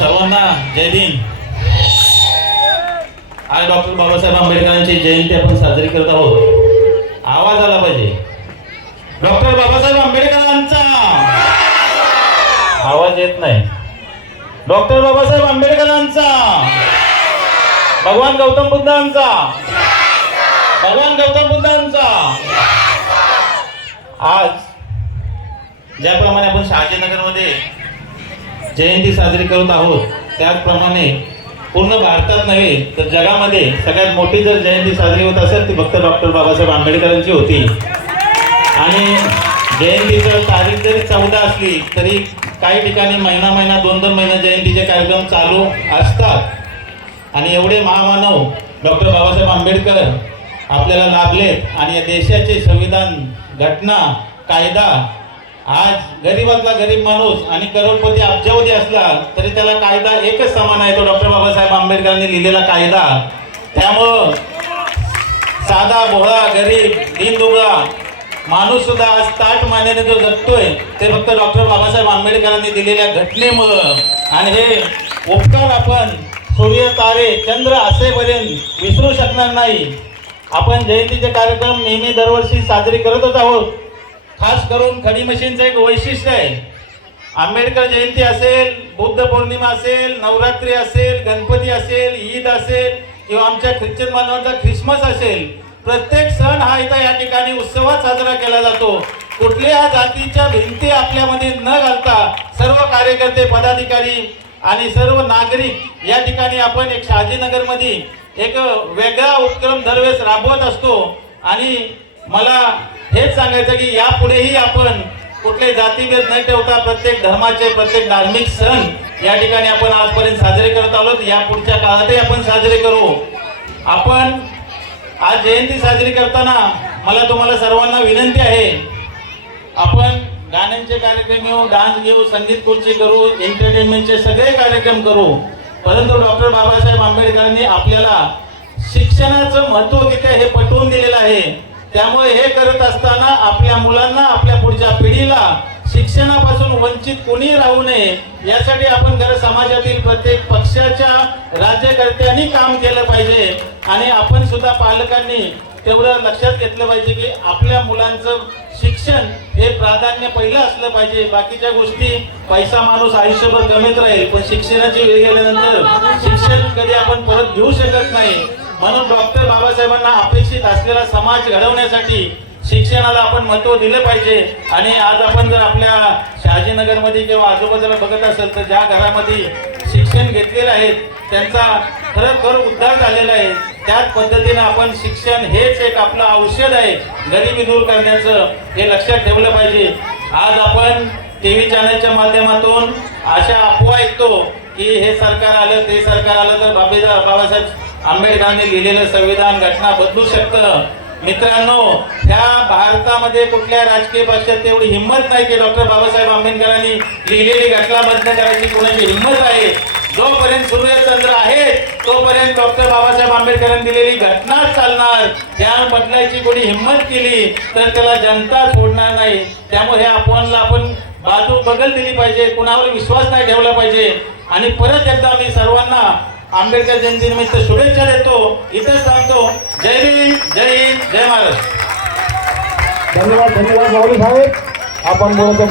सर्वांना जय भीम। आज डॉक्टर बाबासाहेब आंबेडकरांची जयंती आपण साजरी करत आहोत। आवाज आला पाहिजे, डॉक्टर बाबासाहेब आंबेडकरांचा आवाज येत नाही। डॉक्टर बाबासाहेब आंबेडकरांचा, भगवान गौतम बुद्धांचा, भगवान गौतम बुद्धांचा। आज ज्याप्रमाणे आपण शहाजीनगरमध्ये जयंती साजरी करत आहोत, त्याचप्रमाणे पूर्ण भारतात नव्हे तर जगामध्ये सगळ्यात मोठी जर जयंती साजरी होत असेल ती फक्त डॉक्टर बाबासाहेब आंबेडकरांची होती। आणि जयंतीची तारीख जरी 14 असली तरी काही ठिकाणी महिना दोन महिने जयंतीचे कार्यक्रम चालू असतात। आणि एवढे महामानव डॉक्टर बाबासाहेब आंबेडकर आपल्याला लाभलेत आणि या देशाचे संविधान, घटना, कायदा, आज गरीबातला गरीब माणूस आणि करोडपती अब्जावधी असला तरी त्याला कायदा एकच समान आहे, तो डॉक्टर बाबासाहेब आंबेडकरांनी लिहिलेला कायदा। त्यामुळं साधा भोळा गरीब दीनदुबळा माणूस सुद्धा आज ताट मानेने जो जगतोय ते फक्त डॉक्टर बाबासाहेब आंबेडकरांनी दिलेल्या घटनेमुळं। आणि हे उपकार आपण सूर्य तारे चंद्र असेपर्यंत विसरू शकणार नाही। आपण जयंतीचे कार्यक्रम नेहमी दरवर्षी साजरी करतच आहोत। खास करून खडी मशीनचं एक वैशिष्ट्य आहे, आंबेडकर जयंती असेल, बुद्ध पौर्णिमा असेल, नवरात्री असेल, गणपती असेल, ईद असेल किंवा आमच्या ख्रिश्चन बांधवांचा ख्रिसमस असेल, प्रत्येक सण हा इथं या ठिकाणी उत्सवात साजरा केला जातो। कुठल्या जातीच्या भिंती आपल्यामध्ये न घालता सर्व कार्यकर्ते, पदाधिकारी आणि सर्व नागरिक या ठिकाणी आपण एक शहाजीनगरमध्ये एक वेगळा उपक्रम दरवेळेस राबवत असतो। आणि मला हेच सांगायचं की यापुढेही आपण कुठले जातीभेद न ठेवता प्रत्येक धर्माचे, प्रत्येक धार्मिक सण या ठिकाणी आपण आजपर्यंत साजरे करत आलोत, या पुढच्या काळातही आपण साजरे करू। आपण आज जयंती साजरी करताना मला तुम्हाला सर्वांना विनंती आहे, आपण गाण्यांचे कार्यक्रम घेऊ, डान्स घेऊ, संगीत खुर्ची करू, एंटरटेनमेंटचे सगळे कार्यक्रम करू, परंतु डॉक्टर बाबासाहेब आंबेडकरांनी आपल्याला शिक्षणाचं महत्त्व किती हे पटवून दिलेलं आहे। त्यामुळे हे करत असताना आपल्या मुलांना, आपल्या पुढच्या पिढीला शिक्षणापासून वंचित कोणी राहू नये यासाठी आपण समाजातील प्रत्येक पक्षाच्या राज्यकर्त्यांनी काम केलं पाहिजे। आणि आपण सुद्धा पालकांनी तेवढं लक्षात घेतलं पाहिजे की आपल्या मुलांचं शिक्षण हे प्राधान्य पहिलं असलं पाहिजे। बाकीच्या गोष्टी पैसा माणूस आयुष्यभर कमीत राहील, पण शिक्षणाची वेळ गेल्यानंतर शिक्षण कधी आपण परत घेऊ शकत नाही। म्हणून डॉक्टर बाबासाहेबांना अपेक्षित असलेला समाज घडवण्यासाठी शिक्षणाला आपण महत्त्व दिलं पाहिजे। आणि आज आपण जर आपल्या शहाजीनगरमध्ये किंवा आजूबाजूला बघत असेल तर ज्या घरामध्ये शिक्षण घेतलेलं आहे त्यांचा खरोखर उद्धार झालेला आहे। त्याच पद्धतीने आपण शिक्षण हेच एक आपलं औषध आहे गरिबी दूर करण्याचं, हे लक्षात ठेवलं पाहिजे। आज आपण TV चॅनलच्या माध्यमातून अशा अफवा ऐकतो की हे सरकार आलं, ते सरकार आलं तर बाबासाहेब आंबेडकरांनी लिहिलेलं संविधान, घटना बदलू शकतं। मित्रांनो, त्या भारतामध्ये कुठल्या राजकीय पक्षात तेवढी हिंमत नाही की डॉक्टर बाबासाहेब आंबेडकरांनी लिहिलेली घटना बदल करायची कोणाची हिंमत आहे। जोपर्यंत सूर्यचंद्र आहे तोपर्यंत डॉक्टर बाबासाहेब आंबेडकरांनी दिलेली घटना चालणार। त्या बदलायची कोणी हिंमत केली तर त्याला जनता सोडणार नाही। त्यामुळे आपण बाजू बदल दिली पाहिजे, कुणावर विश्वास नाही ठेवला पाहिजे। आणि परत एकदा मी सर्वांना आंबेडकर जयंतीनिमित्त शुभेच्छा देतो, इथंच थांबतो। जय भीम, जय हिंद, जय महाराष्ट्र। धन्यवाद माऊली साहेब, आपण बोलतो।